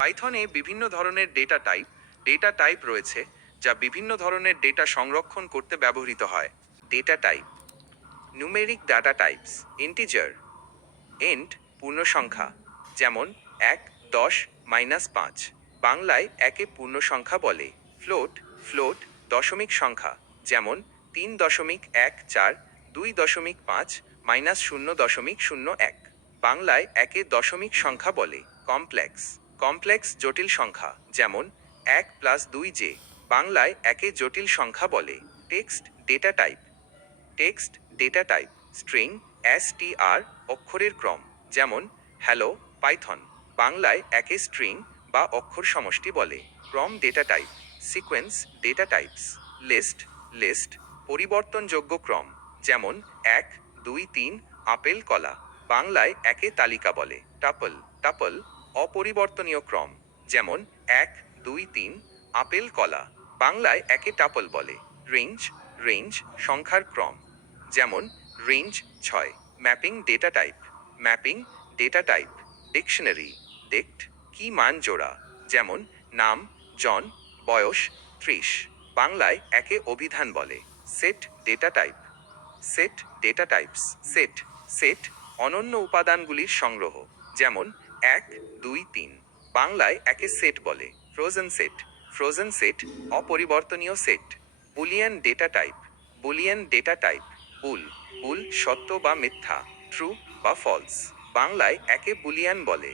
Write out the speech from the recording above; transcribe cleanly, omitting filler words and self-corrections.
পাইথনে বিভিন্ন ধরনের data type রয়েছে, যা বিভিন্ন ধরনের ডেটা সংরক্ষণ করতে ব্যবহৃত হয়। Data type: numeric data types, integer, and, পূর্ণসংখ্যা, যেমন ১, ১০, -৫। বাংলায় একে পূর্ণসংখ্যা বলে। ফ্লোট, দশমিক সংখ্যা, যেমন ৩.১৪, ২.৫, -০.০১। বাংলায় একে দশমিক সংখ্যা বলে। কমপ্লেক্স, জটিল সংখ্যা, যেমন ১+২ বাংলায় একে জটিল সংখ্যা বলে। Text data type: string, str, অক্ষরের ক্রম, যেমন হ্যালো পাইথন। বাংলায় একে স্ট্রিং বা অক্ষর সমষ্টি বলে। ক্রম data type: sequence data types. List, পরিবর্তনযোগ্য ক্রম, যেমন ১, ২, ৩, আপেল কলা। বাংলায় একে তালিকা বলে। টাপল, অপরিবর্তনীয় ক্রম, যেমন ১, ২, ৩, আপেল কলা। বাংলায় একে টাপল বলে। রেঞ্জ, সংখ্যার ক্রম, যেমন range ৬। Mapping data type: dictionary, কি মান জোড়া, যেমন নাম জন, বয়স ৩০। বাংলায় একে অভিধান বলে। ডেটা টাইপস: সেট, অনন্য উপাদানগুলির সংগ্রহ, যেমন ১, ২, ৩। বাংলায় একে সেট বলে। ফ্রোজেন সেট, অপরিবর্তনীয় set. Boolean data type: bool, সত্য বা মিথ্যা, ট্রু বা ফলস। বাংলায় একে বুলিয়ান বলে।